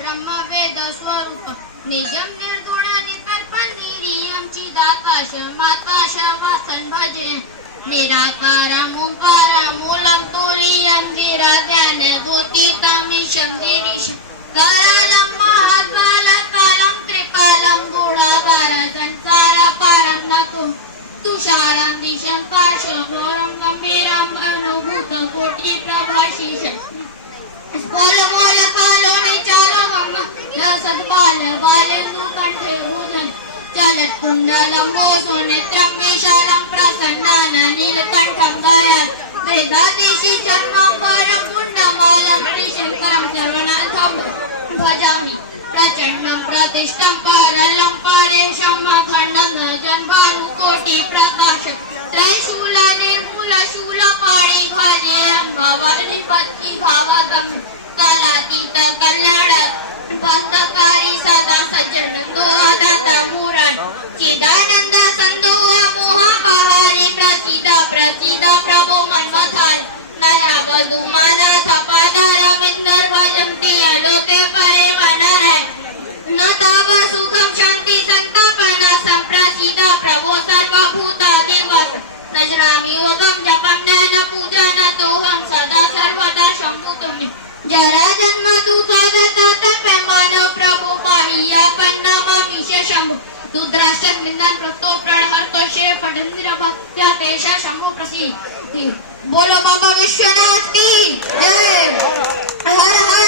ब्रह्मवेद स्वरूप निजम निर्गुण निकल्पन निरियम चिदाकाश माताश वासन भजे निराकार ओंकार मूलम तुरीयम विराज्ञान द्वतीतमी शक्ति करालम महाकालम त्रिकालम गुणाकार संसार पारं नतु तुषारं दिशं पार्श्वघोरं गंभीरं अनुभूत कोटि प्रभाशीष बोल बोल कालो ने चालो हम सदपाल बालेन्दु कंठे भूषण चलत कुंडलं बोसो नेत्रं विशालं प्रसन्नानं नीलकण्ठं दयात् वेदादेशी चर्माम्बरं पुण्यमालं त्रिशङ्करं सर्वनाथं भजामि प्रचण्डं प्रतिष्ठं पारलं पारेशं अखण्डं जन्भानुकोटि प्रकाश त्रैशूल निर्मूल शूल पाणि भजेऽहं भवानि भक्ति भावकं कलातीत कल्याण भक्तकारी सदा सज्जनंदो दाता मुरान चिदानंद संदो मोहापहारी प्रसिद्ध प्रसिद्ध प्रभो मन्मथान नया बधू माला थपादा रविंदर भजंती लोके परे वनर है न ताव सुखम शांति संतापना संप्रसिद्ध प्रभो सर्वभूता देवस नजरामि योगम जपम ध्यान पूजन तोहम सदा सर्वदा शंभु तुम्य जरा जन्म दुःखदाता तपेमान प्रभु पाहिया पन्नामा विशेषम दुद्राष्ट्र निंदन प्रतो प्रण हरतो शे पडंदिर भक्त्या तेषा शंभु प्रसिद्धी बोलो बाबा विश्वनाथ की जय हर हर